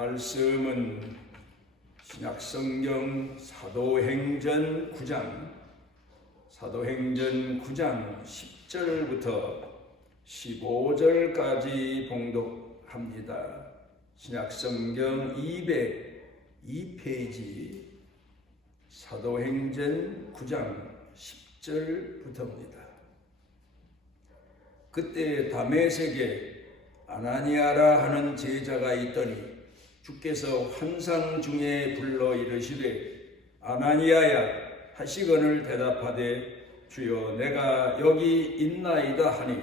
말씀은 신약성경 사도행전 9장 10절부터 15절까지 봉독합니다. 신약성경 202페이지 사도행전 9장 10절부터입니다. 그때 다메섹에 아나니아라 하는 제자가 있더니 주께서 환상 중에 불러 이르시되 아나니아야 하시거늘 대답하되 주여 내가 여기 있나이다 하니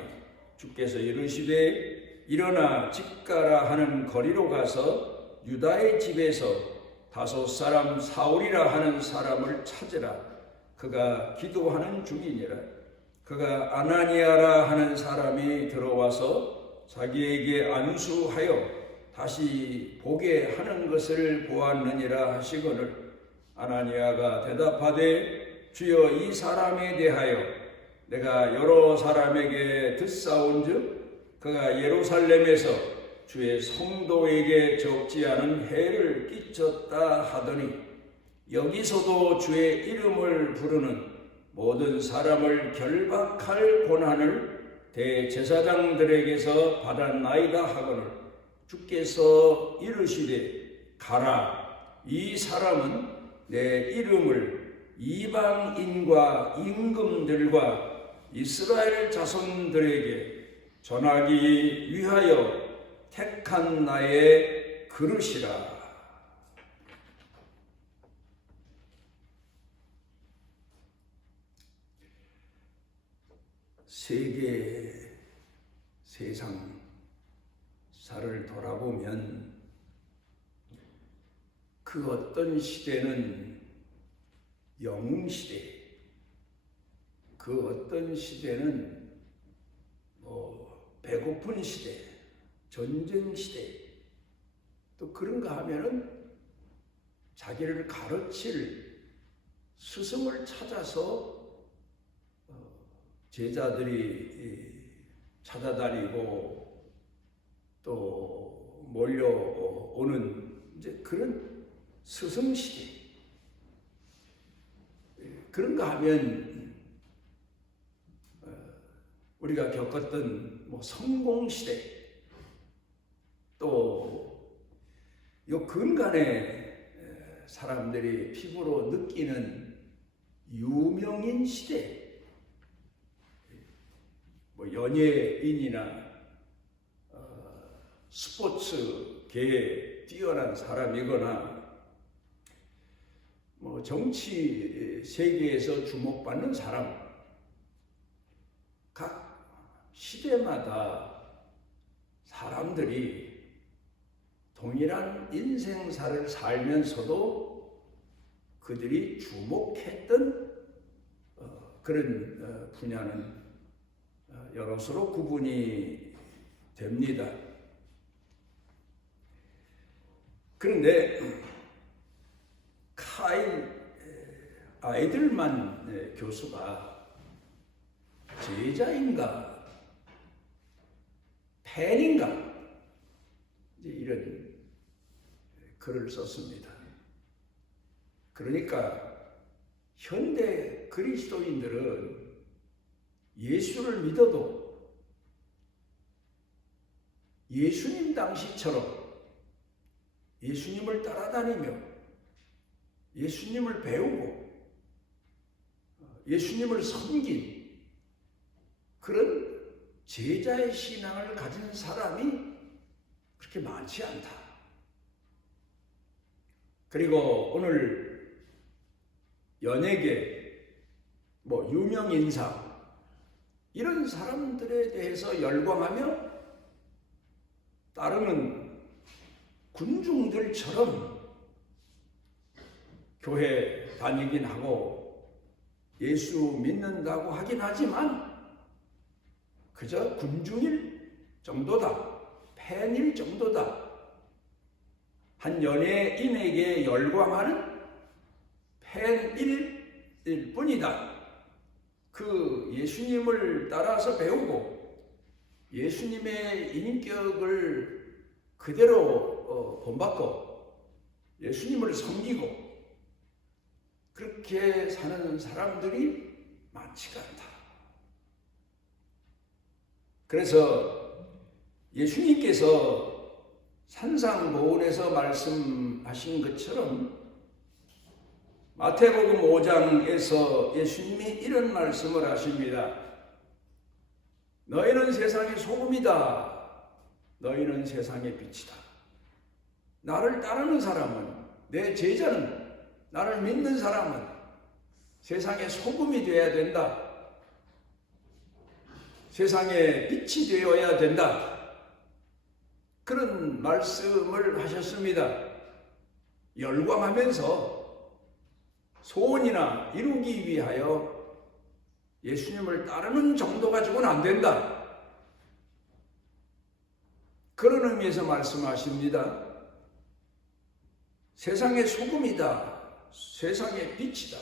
주께서 이르시되 일어나 집가라 하는 거리로 가서 유다의 집에서 다섯 사람 사울이라 하는 사람을 찾으라. 그가 기도하는 중이니라. 그가 아나니아라 하는 사람이 들어와서 자기에게 안수하여 다시 보게 하는 것을 보았느니라 하시거늘 아나니아가 대답하되 주여 이 사람에 대하여 내가 여러 사람에게 듣사온즉 그가 예루살렘에서 주의 성도에게 적지 않은 해를 끼쳤다 하더니 여기서도 주의 이름을 부르는 모든 사람을 결박할 권한을 대제사장들에게서 받았나이다 하거늘 주께서 이르시되 가라. 이 사람은 내 이름을 이방인과 임금들과 이스라엘 자손들에게 전하기 위하여 택한 나의 그릇이라. 세상사를 돌아보면 그 어떤 시대는 영웅시대, 그 어떤 시대는 배고픈 시대, 전쟁시대, 또 그런가 하면은 자기를 가르칠 스승을 찾아서 제자들이 찾아다니고 또 몰려오는 이제 그런 스승시대. 그런가 하면 우리가 겪었던 성공시대, 또 요 근간에 사람들이 피부로 느끼는 유명인 시대, 연예인이나 스포츠계에 뛰어난 사람이거나 정치 세계에서 주목받는 사람, 각 시대마다 사람들이 동일한 인생사를 살면서도 그들이 주목했던 그런 분야는 여럿으로 구분이 됩니다. 그런데 카일 아이들만 교수가 제자인가 팬인가 이런 글을 썼습니다. 그러니까 현대 그리스도인들은 예수를 믿어도 예수님 당시처럼 예수님을 따라다니며 예수님을 배우고 예수님을 섬긴 그런 제자의 신앙을 가진 사람이 그렇게 많지 않다. 그리고 오늘 연예계, 유명인사 이런 사람들에 대해서 열광하며 따르는 군중들처럼 교회 다니긴 하고 예수 믿는다고 하긴 하지만 그저 군중일 정도다, 팬일 정도다. 한 연예인에게 열광하는 팬일 뿐이다. 그 예수님을 따라서 배우고 예수님의 인격을 그대로 본받고 예수님을 섬기고 그렇게 사는 사람들이 많지가 않다. 그래서 예수님께서 산상보훈에서 말씀하신 것처럼 마태복음 5장에서 예수님이 이런 말씀을 하십니다. 너희는 세상의 소금이다. 너희는 세상의 빛이다. 나를 따르는 사람은, 내 제자는, 나를 믿는 사람은 세상의 소금이 되어야 된다. 세상의 빛이 되어야 된다. 그런 말씀을 하셨습니다. 열광하면서 소원이나 이루기 위하여 예수님을 따르는 정도 가지고는 안 된다. 그런 의미에서 말씀하십니다. 세상의 소금이다. 세상의 빛이다.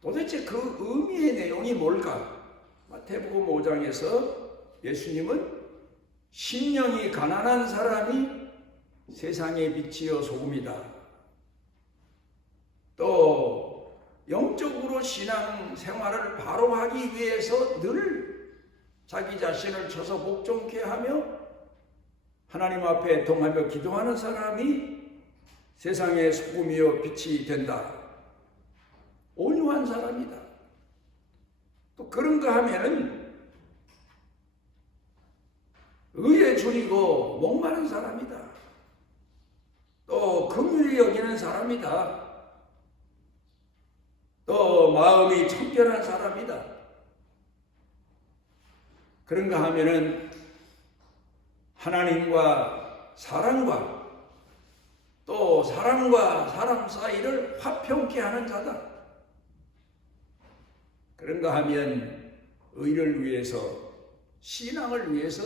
도대체 그 의미의 내용이 뭘까? 마태복음 5장에서 예수님은 심령이 가난한 사람이 세상의 빛이요 소금이다. 또 영적으로 신앙 생활을 바로 하기 위해서 늘 자기 자신을 쳐서 복종케 하며 하나님 앞에 애통하며 기도하는 사람이 세상의 소금이요 빛이 된다. 온유한 사람이다. 또 그런가 하면은 의에 줄이고 목마른 사람이다. 또 긍휼히 여기는 사람이다. 또 마음이 청결한 사람이다. 그런가 하면은 하나님과 사람과 또 사람과 사람 사이를 화평케 하는 자다. 그런가 하면 의를 위해서, 신앙을 위해서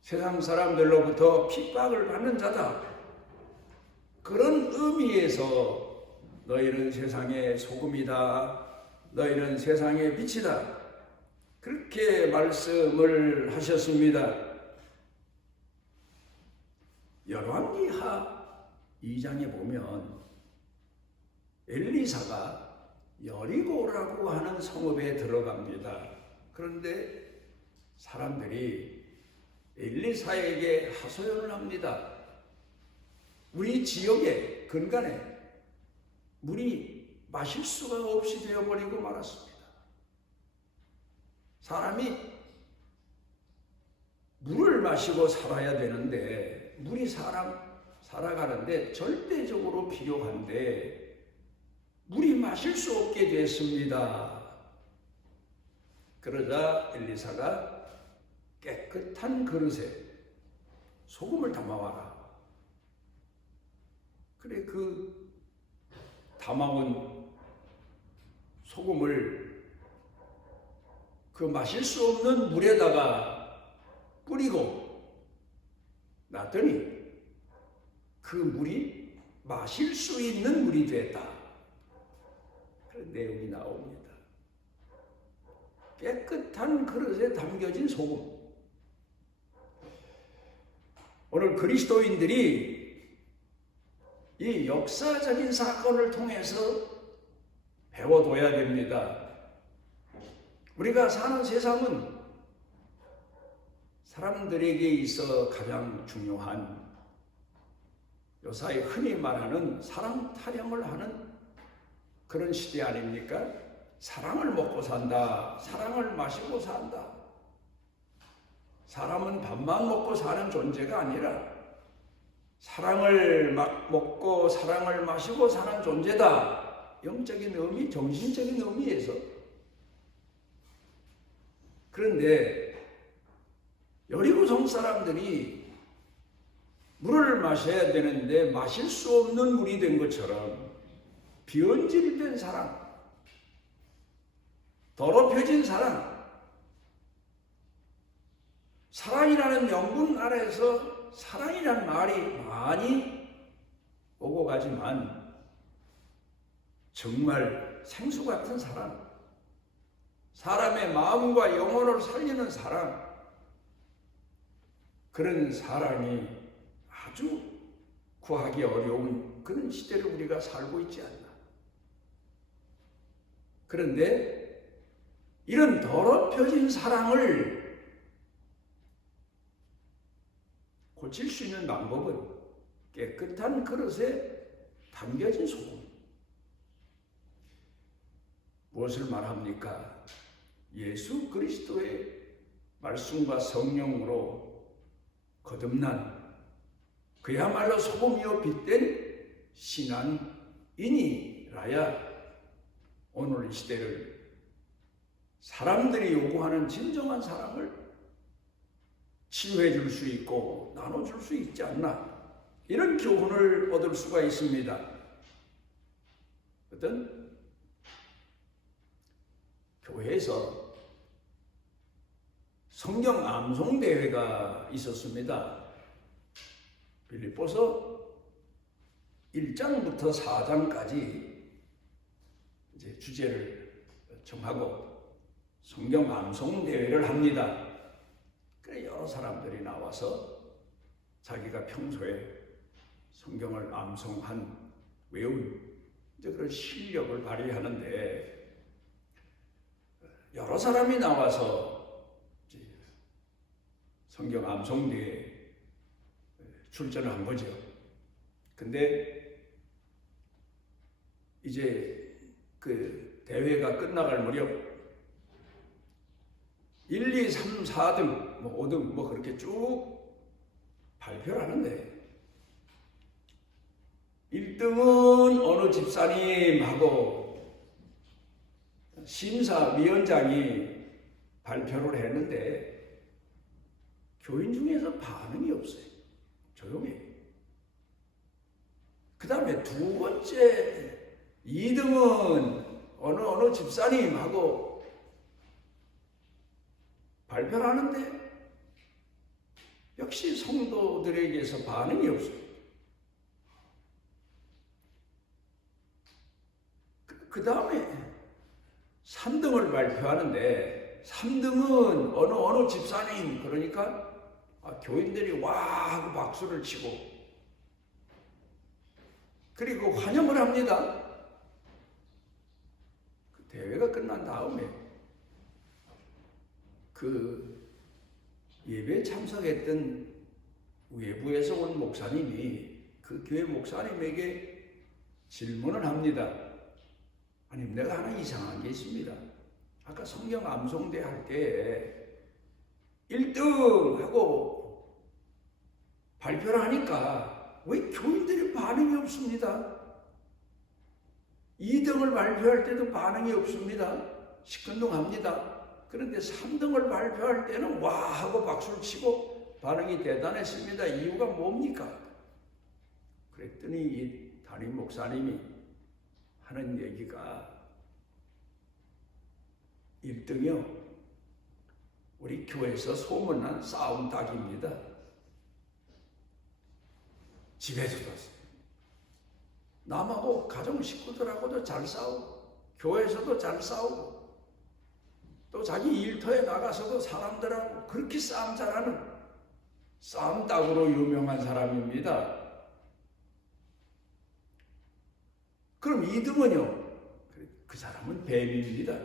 세상 사람들로부터 핍박을 받는 자다. 그런 의미에서 너희는 세상의 소금이다. 너희는 세상의 빛이다. 그렇게 말씀을 하셨습니다. 열왕기하 2장에 보면 엘리사가 여리고라고 하는 성읍에 들어갑니다. 그런데 사람들이 엘리사에게 하소연을 합니다. 우리 지역의 근간에 물이 마실 수가 없이 되어버리고 말았습니다. 사람이 물을 마시고 살아야 되는데 물이 살아가는데 절대적으로 필요한데 물이 마실 수 없게 됐습니다. 그러자 엘리사가 깨끗한 그릇에 소금을 담아와라. 그래 그 담아온 소금을 그 마실 수 없는 물에다가 뿌리고 놨더니 그 물이 마실 수 있는 물이 됐다. 그런 내용이 나옵니다. 깨끗한 그릇에 담겨진 소금. 오늘 그리스도인들이 이 역사적인 사건을 통해서 배워둬야 됩니다. 우리가 사는 세상은 사람들에게 있어 가장 중요한 요사이 흔히 말하는 사랑 타령을 하는 그런 시대 아닙니까? 사랑을 먹고 산다. 사랑을 마시고 산다. 사람은 밥만 먹고 사는 존재가 아니라 사랑을 먹고 사랑을 마시고 사는 존재다. 영적인 의미, 정신적인 의미에서. 그런데 여리고성 사람들이 물을 마셔야 되는데 마실 수 없는 물이 된 것처럼 변질된 사랑, 더럽혀진 사랑, 사랑이라는 명분 아래에서 사랑이라는 말이 많이 오고 가지만 정말 생수 같은 사랑, 사람의 마음과 영혼을 살리는 사랑, 그런 사랑이 구하기 어려운 그런 시대를 우리가 살고 있지 않나. 그런데 이런 더럽혀진 사랑을 고칠 수 있는 방법은 깨끗한 그릇에 담겨진 소금. 무엇을 말합니까? 예수 그리스도의 말씀과 성령으로 거듭난 그야말로 소금이요 빛된 신앙인이라야 오늘 이 시대를 사람들이 요구하는 진정한 사랑을 치유해 줄 수 있고 나눠줄 수 있지 않나, 이런 교훈을 얻을 수가 있습니다. 어떤 교회에서 성경 암송 대회가 있었습니다. 빌립보서 1장부터 4장까지 이제 주제를 정하고 성경 암송 대회를 합니다. 그래 여러 사람들이 나와서 자기가 평소에 성경을 암송한 외운 그런 실력을 발휘하는데, 여러 사람이 나와서 성경 암송대회에 출전을 한 거죠. 근데 이제 그 대회가 끝나갈 무렵 1, 2, 3, 4등, 5등 그렇게 쭉 발표를 하는데 1등은 어느 집사님하고 심사위원장이 발표를 했는데 교인 중에서 반응이 없어요. 조용해. 그 다음에 두 번째 2등은 어느 집사님하고 발표를 하는데 역시 성도들에게서 반응이 없어요. 그 다음에 3등을 발표하는데 3등은 어느 집사님, 그러니까 교인들이 와 하고 박수를 치고 그리고 환영을 합니다. 그 대회가 끝난 다음에 그 예배에 참석했던 외부에서 온 목사님이 그 교회 목사님에게 질문을 합니다. 아니, 내가 하나 이상한 게 있습니다. 아까 성경 암송대 할 때 1등 하고 발표를 하니까 왜 교인들이 반응이 없습니다? 2등을 발표할 때도 반응이 없습니다. 시큰둥합니다. 그런데 3등을 발표할 때는 와 하고 박수를 치고 반응이 대단했습니다. 이유가 뭡니까? 그랬더니 이 담임 목사님이 하는 얘기가 1등이요, 우리 교회에서 소문난 싸움닭입니다. 집에서도 남하고 가정 식구들하고도 잘 싸우고 교회에서도 잘 싸우고 또 자기 일터에 나가서도 사람들하고 그렇게 싸움 잘하는 싸움닭으로 유명한 사람입니다. 그럼 2등은요? 그 사람은 뱀입니다.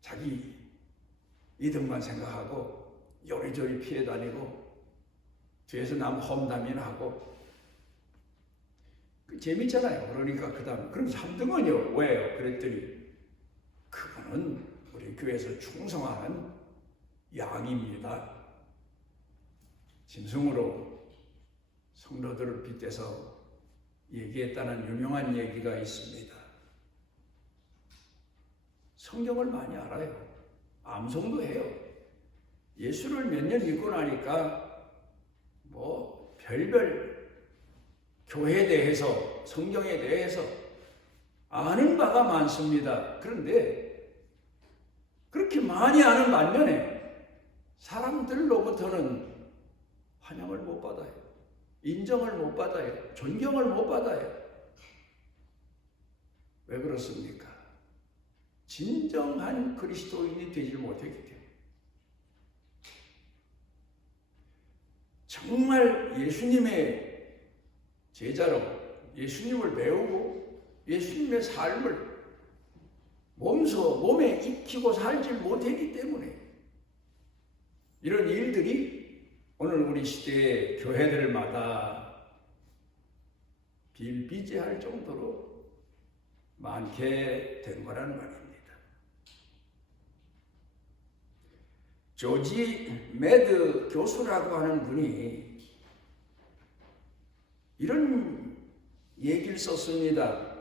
자기 2등만 생각하고 요리조리 피해 다니고 뒤에서 남 험담이나 재밌잖아요. 그러니까 그 다음 그럼 3등은요? 왜요? 그랬더니 그분은 우리 교회에서 충성하는 양입니다. 짐승으로 성도들을 빗대서 얘기했다는 유명한 얘기가 있습니다. 성경을 많이 알아요. 암송도 해요. 예수를 몇 년 믿고 나니까 별별 교회에 대해서, 성경에 대해서 아는 바가 많습니다. 그런데 그렇게 많이 아는 반면에 사람들로부터는 환영을 못 받아요. 인정을 못 받아요. 존경을 못 받아요. 왜 그렇습니까? 진정한 그리스도인이 되지 못했기 때문에. 정말 예수님의 제자로 예수님을 배우고 예수님의 삶을 몸에 익히고 살지 못했기 때문에 이런 일들이 오늘 우리 시대의 교회들마다 비일비재할 정도로 많게 된 거라는 말입니다. 조지 매드 교수라고 하는 분이 이런 얘기를 썼습니다.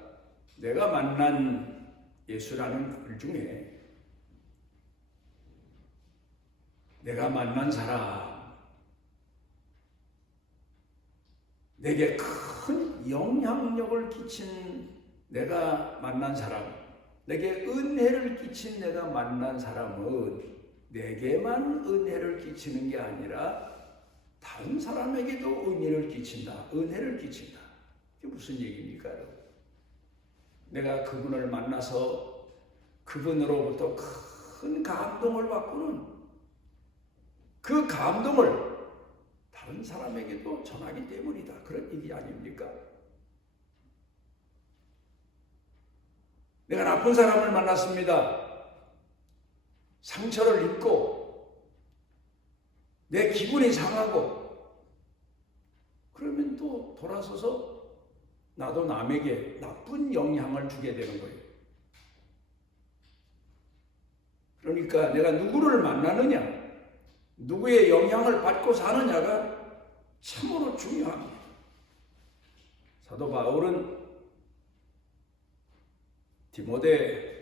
내가 만난 예수라는 글 중에 내가 만난 사람, 내게 큰 영향력을 끼친 내가 만난 사람, 내게 은혜를 끼친 내가 만난 사람은 내게만 은혜를 끼치는 게 아니라 다른 사람에게도 은혜를 끼친다. 은혜를 끼친다. 이게 무슨 얘기입니까? 내가 그분을 만나서 그분으로부터 큰 감동을 받고는 그 감동을 다른 사람에게도 전하기 때문이다. 그런 얘기 아닙니까? 내가 나쁜 사람을 만났습니다. 상처를 입고 내 기분이 상하고 그러면 또 돌아서서 나도 남에게 나쁜 영향을 주게 되는 거예요. 그러니까 내가 누구를 만나느냐, 누구의 영향을 받고 사느냐가 참으로 중요합니다. 사도 바울은 디모데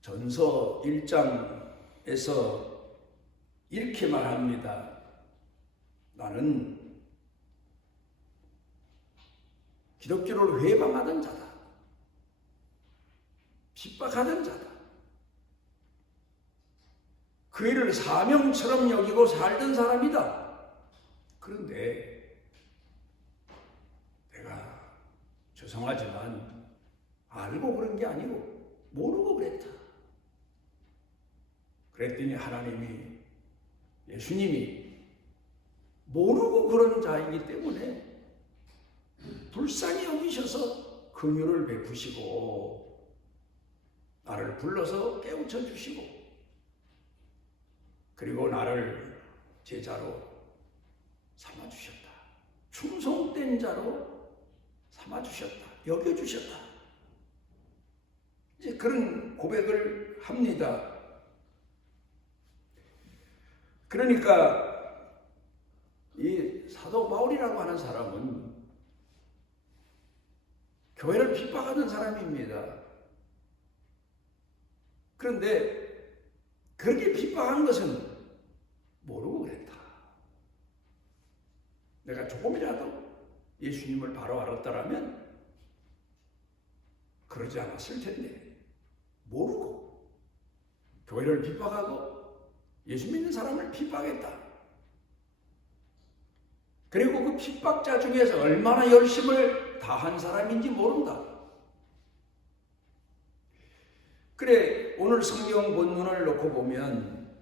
전서 1장에서 이렇게 말합니다. 나는 기독교를 회방하던 자다. 핍박하던 자다. 그 일을 사명처럼 여기고 살던 사람이다. 그런데 내가 죄송하지만 알고 그런 게 아니고 모르고 그랬다. 그랬더니 하나님이, 예수님이 모르고 그런 자이기 때문에 불쌍히 여기셔서 긍휼을 베푸시고 나를 불러서 깨우쳐 주시고 그리고 나를 제자로 삼아주셨다. 충성된 자로 삼아주셨다. 여겨주셨다. 이제 그런 고백을 합니다. 그러니까 이 사도 바울이라고 하는 사람은 교회를 핍박하는 사람입니다. 그런데 그렇게 핍박한 것은 모르고 그랬다. 내가 조금이라도 예수님을 바로 알았더라면 그러지 않았을 텐데 모르고 교회를 핍박하고 예수 믿는 사람을 핍박했다. 그리고 그 핍박자 중에서 얼마나 열심을 다한 사람인지 모른다. 그래, 오늘 성경 본문을 놓고 보면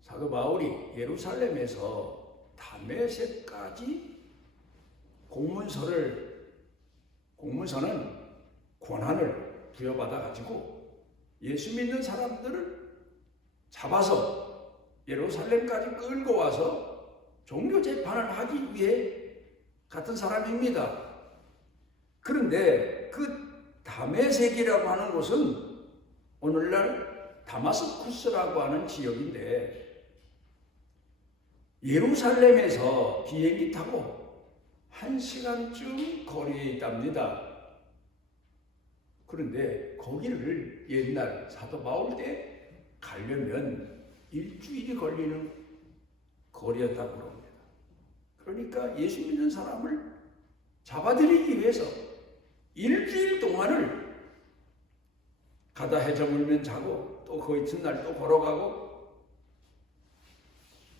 사도 바울이 예루살렘에서 다메섹까지 공문서는 권한을 부여받아 가지고 예수 믿는 사람들을 잡아서 예루살렘까지 끌고 와서 종교 재판을 하기 위해 갔던 사람입니다. 그런데 그 다메섹이라고 하는 곳은 오늘날 다마스쿠스라고 하는 지역인데 예루살렘에서 비행기 타고 1시간쯤 거리에 있답니다. 그런데 거기를 옛날 사도 바울 때 가려면 일주일이 걸리는 거리였다고 합니다. 그러니까 예수 믿는 사람을 잡아들이기 위해서 일주일 동안을 가다 해저물면 자고 또 그 이튿날 또 걸어가고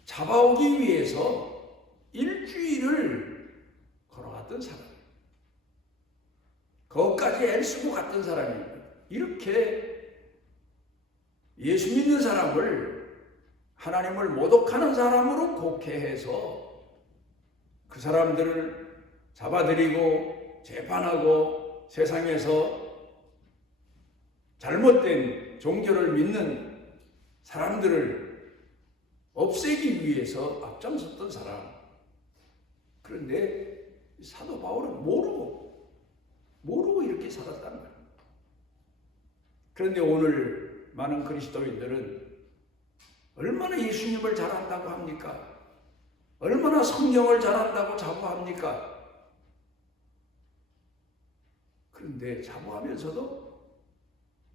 잡아오기 위해서 일주일을 걸어갔던 사람, 거기까지 애쓰고 갔던 사람입니다. 이렇게 예수 믿는 사람을 하나님을 모독하는 사람으로 곡해해서 그 사람들을 잡아들이고 재판하고 세상에서 잘못된 종교를 믿는 사람들을 없애기 위해서 앞장섰던 사람. 그런데 사도 바울은 모르고 이렇게 살았다는 거예요. 그런데 오늘 많은 그리스도인들은 얼마나 예수님을 잘 안다고 합니까? 얼마나 성경을 잘 안다고 자부합니까? 그런데 자부하면서도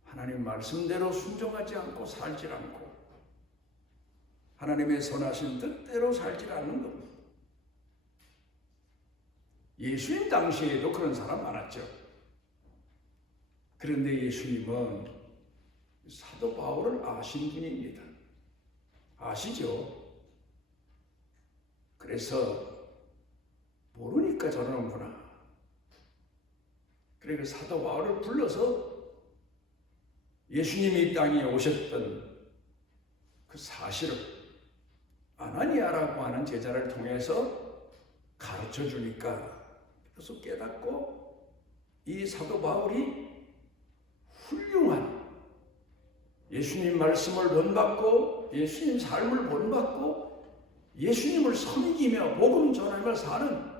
하나님 말씀대로 순종하지 않고 살질 않고 하나님의 선하신 뜻대로 살질 않는 겁니다. 예수님 당시에도 그런 사람 많았죠. 그런데 예수님은 사도 바울을 아신 분입니다. 아시죠? 그래서 모르니까 저러는구나. 그래서 사도 바울을 불러서 예수님이 이 땅에 오셨던 그 사실을 아나니아라고 하는 제자를 통해서 가르쳐 주니까 그래서 깨닫고 이 사도 바울이 훌륭한 예수님 말씀을 본받고 예수님 삶을 본받고 예수님을 섬기며 복음 전하며 사는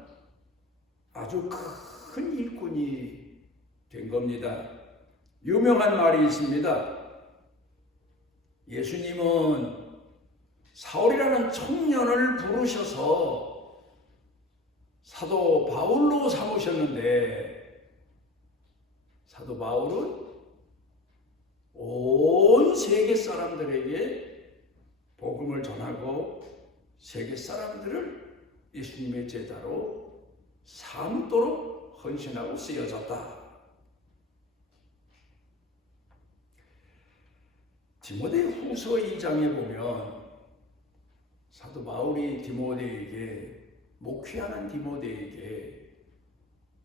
아주 큰 일꾼이 된 겁니다. 유명한 말이 있습니다. 예수님은 사울이라는 청년을 부르셔서 사도 바울로 삼으셨는데 사도 바울은 온 세계 사람들에게 복음을 전하고 세계 사람들을 예수님의 제자로 삼도록 헌신하고 쓰여졌다. 디모데 후서 2장에 보면 사도 바울이 디모데에게 목회하는 디모데에게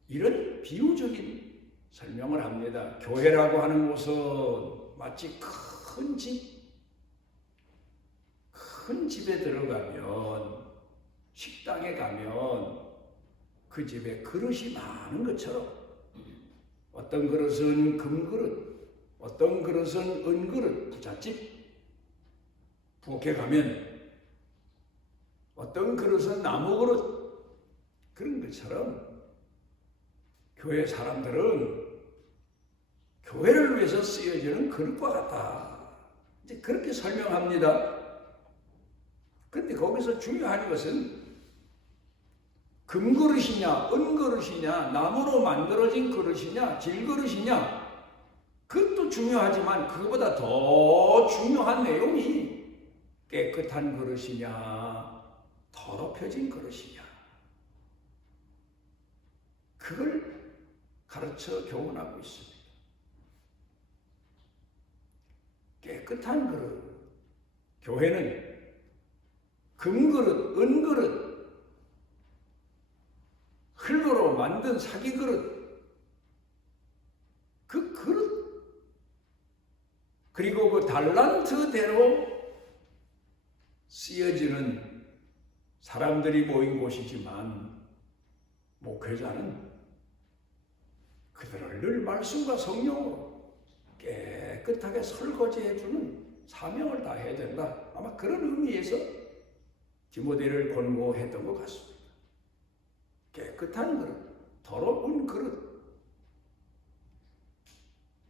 이런 비유적인 설명을 합니다. 교회라고 하는 곳은 마치 큰 집에 들어가면 식당에 가면 그 집에 그릇이 많은 것처럼 어떤 그릇은 금그릇, 어떤 그릇은 은그릇, 부잣집 부엌에 가면 어떤 그릇은 나무그릇, 그런 것처럼 교회 사람들은 교회를 위해서 쓰여지는 그릇과 같다. 이제 그렇게 설명합니다. 그런데 거기서 중요한 것은 금그릇이냐, 은그릇이냐, 나무로 만들어진 그릇이냐, 질그릇이냐, 그것도 중요하지만 그것보다 더 중요한 내용이 깨끗한 그릇이냐, 더럽혀진 그릇이냐, 그걸 가르쳐 교훈하고 있습니다. 깨끗한 그릇, 교회는 금그릇, 은그릇, 흙으로 만든 사기그릇, 그 그릇, 그리고 그 달란트대로 쓰여지는 사람들이 모인 곳이지만 목회자는 그들을 늘 말씀과 성령으로 깨끗하게 설거지해주는 사명을 다해야 된다. 아마 그런 의미에서 디모데를 권고했던 것 같습니다. 깨끗한 그릇, 더러운 그릇.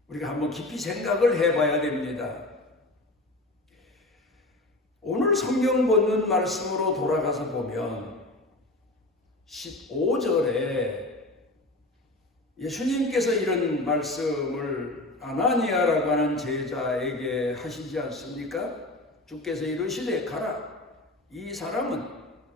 우리가 한번 깊이 생각을 해봐야 됩니다. 오늘 성경 본문 말씀으로 돌아가서 보면 15절에 예수님께서 이런 말씀을 아나니아라고 하는 제자에게 하시지 않습니까? 주께서 이르시되 가라. 이 사람은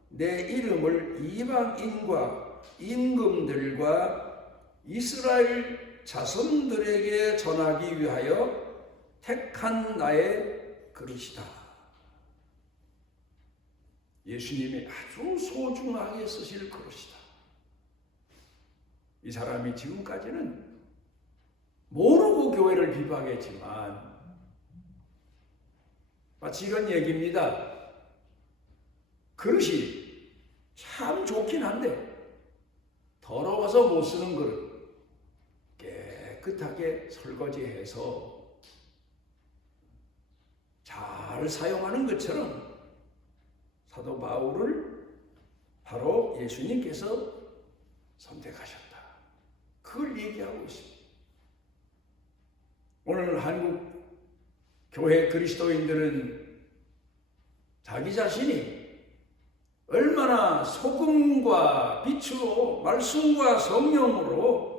내 이름을 이방인과 임금들과 이스라엘 자손들에게 전하기 위하여 택한 나의 그릇이다. 예수님이 아주 소중하게 쓰실 그릇이다. 이 사람이 지금까지는 모르고 교회를 비방했지만 마치 이런 얘기입니다. 그릇이 참 좋긴 한데 더러워서 못 쓰는 그릇 깨끗하게 설거지해서 잘 사용하는 것처럼 사도 바울을 바로 예수님께서 선택하셨다. 그걸 얘기하고 있습니다. 오늘 한국 교회 그리스도인들은 자기 자신이 얼마나 소금과 빛으로 말씀과 성령으로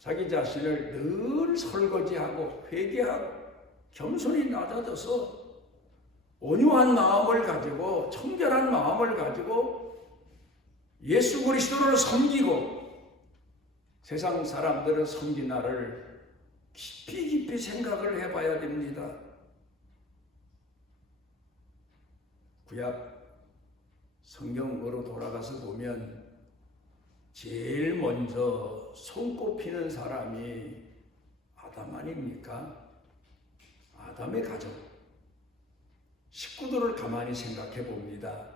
자기 자신을 늘 설거지하고 회개하고 겸손히 낮아져서 온유한 마음을 가지고 청결한 마음을 가지고 예수 그리스도를 섬기고 세상 사람들을 섬기나를 깊이 생각을 해봐야 됩니다. 구약 성경으로 돌아가서 보면 제일 먼저 손꼽히는 사람이 아담 아닙니까? 아담의 가족. 식구들을 가만히 생각해 봅니다.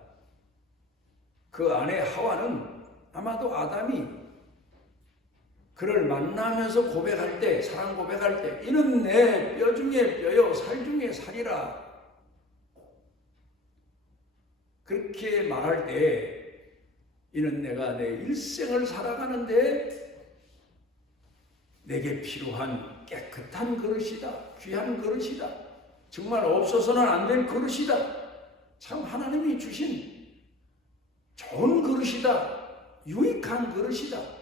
그 아내 하와는 아마도 아담이 그를 만나면서 고백할 때, 사랑 고백할 때, 이는 내 뼈 중에 뼈요, 살 중에 살이라. 그렇게 말할 때, 이는 내가 내 일생을 살아가는데 내게 필요한 깨끗한 그릇이다. 귀한 그릇이다. 정말 없어서는 안 될 그릇이다. 참 하나님이 주신 좋은 그릇이다. 유익한 그릇이다.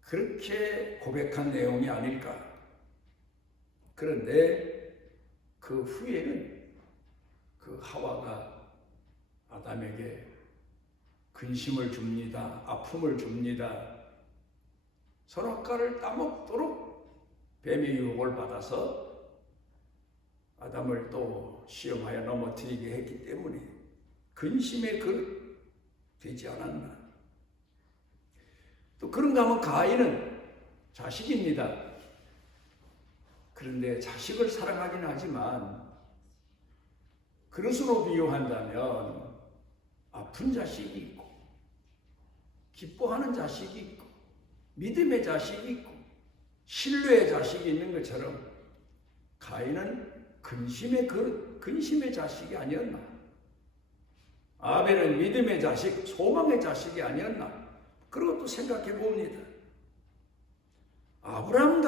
그렇게 고백한 내용이 아닐까. 그런데 그 후에는 그 하와가 아담에게 근심을 줍니다. 아픔을 줍니다. 선악과를 따먹도록 뱀의 유혹을 받아서 아담을 또 시험하여 넘어뜨리게 했기 때문에 근심의 그릇 되지 않았나. 또 그런가 하면 가인은 자식입니다. 그런데 자식을 사랑하긴 하지만 그릇으로 비유한다면 아픈 자식이 있고 기뻐하는 자식이 있고 믿음의 자식이 있고 신뢰의 자식이 있는 것처럼 가인은 근심의 그릇, 근심의 자식이 아니었나? 아벨은 믿음의 자식, 소망의 자식이 아니었나? 그런 것도 생각해 봅니다. 아브라함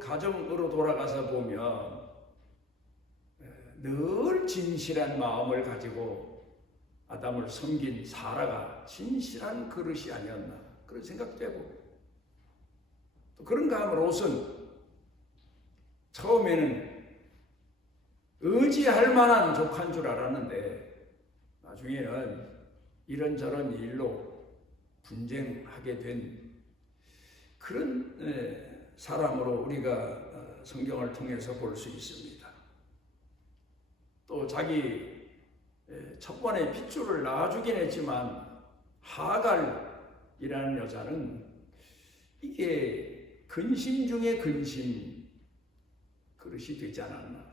가정으로 돌아가서 보면 늘 진실한 마음을 가지고 아담을 섬긴 사라가 진실한 그릇이 아니었나? 그런 생각도 해보고. 또 그런가 하면 롯은 처음에는 의지할 만한 족한 줄 알았는데 나중에는 이런저런 일로 분쟁하게 된 그런 사람으로 우리가 성경을 통해서 볼 수 있습니다. 또 자기 첫 번에 핏줄을 낳아주긴 했지만 하갈이라는 여자는 이게 근심 중에 근심 그릇이 되지 않았나.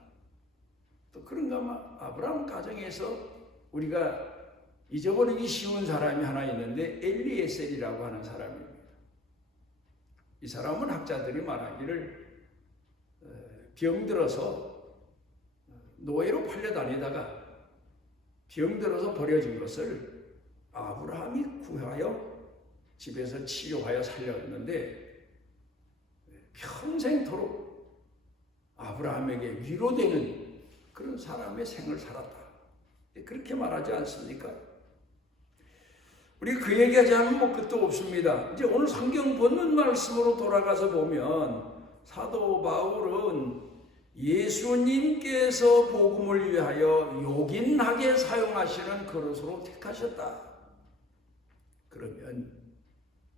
또 그런가 하면 아브라함 가정에서 우리가 잊어버리기 쉬운 사람이 하나 있는데 엘리에셀이라고 하는 사람입니다. 이 사람은 학자들이 말하기를 병들어서 노예로 팔려다니다가 병들어서 버려진 것을 아브라함이 구하여 집에서 치료하여 살렸는데 평생토록 아브라함에게 위로되는 그런 사람의 생을 살았다. 그렇게 말하지 않습니까? 우리 그 얘기하지 않으면 뭐 끝도 없습니다. 이제 오늘 성경 본문 말씀으로 돌아가서 보면 사도 바울은 예수님께서 복음을 위하여 요긴하게 사용하시는 그릇으로 택하셨다. 그러면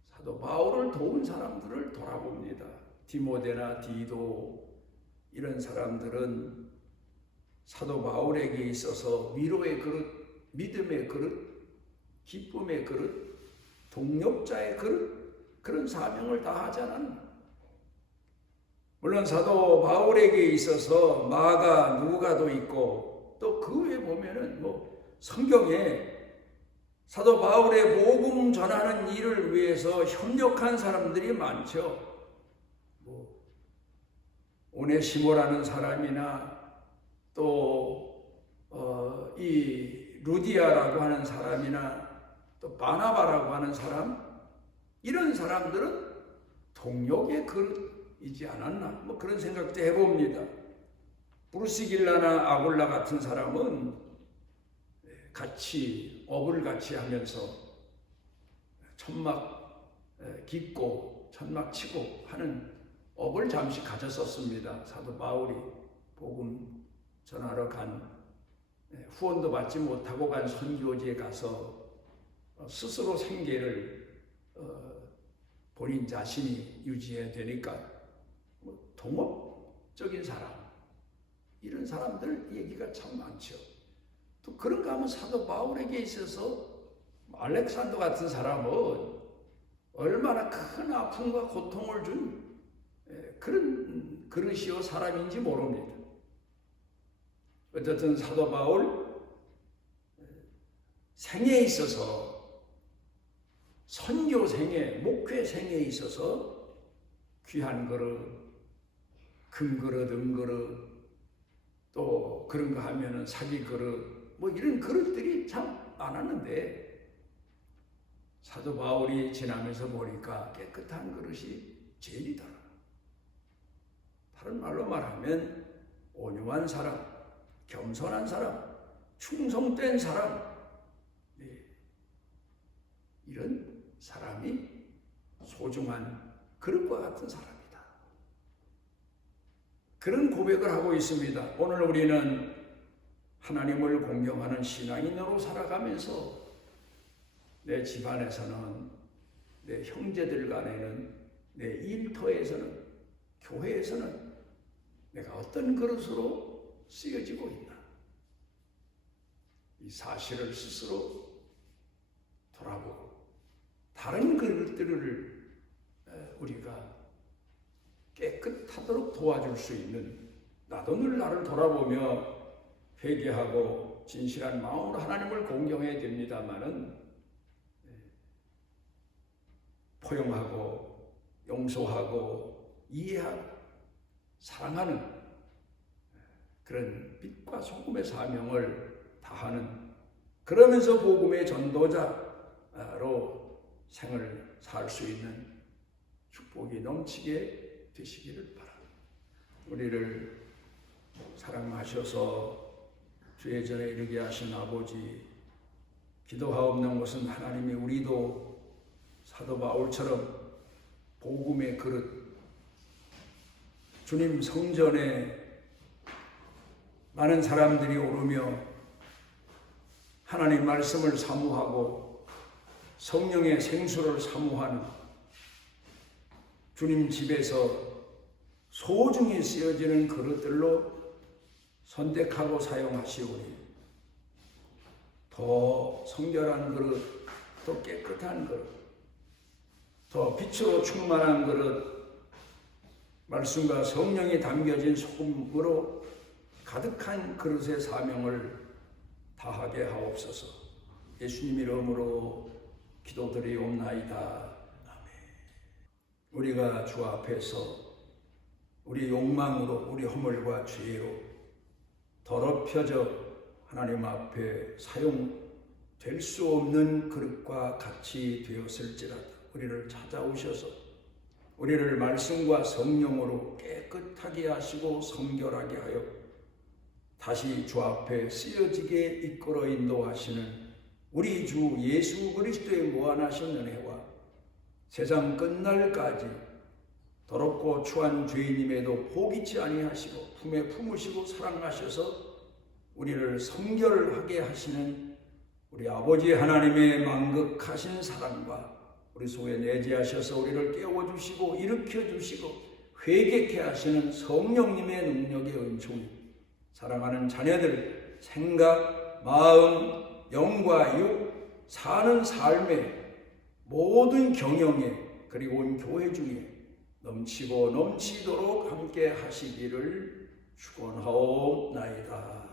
사도 바울을 도운 사람들을 돌아봅니다. 디모데나 디도 이런 사람들은 사도 바울에게 있어서 위로의 그릇, 믿음의 그릇, 기쁨의 그릇, 동력자의 그릇, 그런 사명을 다하지 않았나. 물론 사도 바울에게 있어서 마가 누가도 있고 또 그 외에 보면은 성경에 사도 바울의 복음 전하는 일을 위해서 협력한 사람들이 많죠. 오네시모라는 사람이나 또 이 루디아라고 하는 사람이나 또 바나바라고 하는 사람, 이런 사람들은 동력의 그릇이지 않았나 그런 생각도 해봅니다. 브루스길라나 아굴라 같은 사람은 같이 업을 같이 하면서 천막 깃고 천막 치고 하는 업을 잠시 가졌었습니다. 사도 바울이 복음 전하러 간, 후원도 받지 못하고 간 선교지에 가서 스스로 생계를 본인 자신이 유지해야 되니까 동업적인 사람, 이런 사람들 얘기가 참 많죠. 또 그런가 하면 사도 바울에게 있어서 알렉산더 같은 사람은 얼마나 큰 아픔과 고통을 준 그런 그릇이요 사람인지 모릅니다. 어쨌든 사도 바울 생애에 있어서, 선교 생애, 목회 생애에 있어서 귀한 그릇, 금그릇, 은그릇, 또 그런가 하면은 사기 그릇, 이런 그릇들이 참 많았는데 사도 바울이 지나면서 보니까 깨끗한 그릇이 제일이더라. 다른 말로 말하면 온유한 사람, 겸손한 사람, 충성된 사람, 이런 사람이 소중한 그릇과 같은 사람이다. 그런 고백을 하고 있습니다. 오늘 우리는 하나님을 공경하는 신앙인으로 살아가면서 내 집안에서는, 내 형제들 간에는, 내 일터에서는, 교회에서는 내가 어떤 그릇으로 쓰여지고 있나, 이 사실을 스스로 돌아보고 다른 그릇들을 우리가 깨끗하도록 도와줄 수 있는, 나도 늘 나를 돌아보며 회개하고 진실한 마음으로 하나님을 공경해야 됩니다마는 포용하고 용서하고 이해하고 사랑하는 그런 빛과 소금의 사명을 다하는, 그러면서 복음의 전도자로 생을 살 수 있는 축복이 넘치게 되시기를 바랍니다. 우리를 사랑하셔서 주의 전에 이르게 하신 아버지, 기도하옵는 것은 하나님이 우리도 사도 바울처럼 복음의 그릇, 주님 성전에 많은 사람들이 오르며 하나님 말씀을 사모하고 성령의 생수를 사모하는 주님 집에서 소중히 쓰여지는 그릇들로 선택하고 사용하시오니 더 성결한 그릇, 더 깨끗한 그릇, 더 빛으로 충만한 그릇, 말씀과 성령이 담겨진 소금으로 가득한 그릇의 사명을 다하게 하옵소서. 예수님 이름으로 기도드리옵나이다. 아멘. 우리가 주 앞에서 우리 욕망으로, 우리 허물과 죄로 더럽혀져 하나님 앞에 사용될 수 없는 그릇과 같이 되었을지라도 우리를 찾아오셔서 우리를 말씀과 성령으로 깨끗하게 하시고 성결하게 하여 다시 주 앞에 쓰여지게 이끌어 인도하시는 우리 주 예수 그리스도의 무한하신 은혜와 세상 끝날까지 더럽고 추한 죄인임에도 포기치 아니하시고 품에 품으시고 사랑하셔서 우리를 성결하게 하시는 우리 아버지 하나님의 만극하신 사랑과 우리 속에 내재하셔서 우리를 깨워주시고 일으켜주시고 회개케 하시는 성령님의 능력의 은총이 사랑하는 자녀들 생각, 마음, 영과 육, 사는 삶의 모든 경영에, 그리고 온 교회 중에 넘치고 넘치도록 함께 하시기를 축원하옵나이다.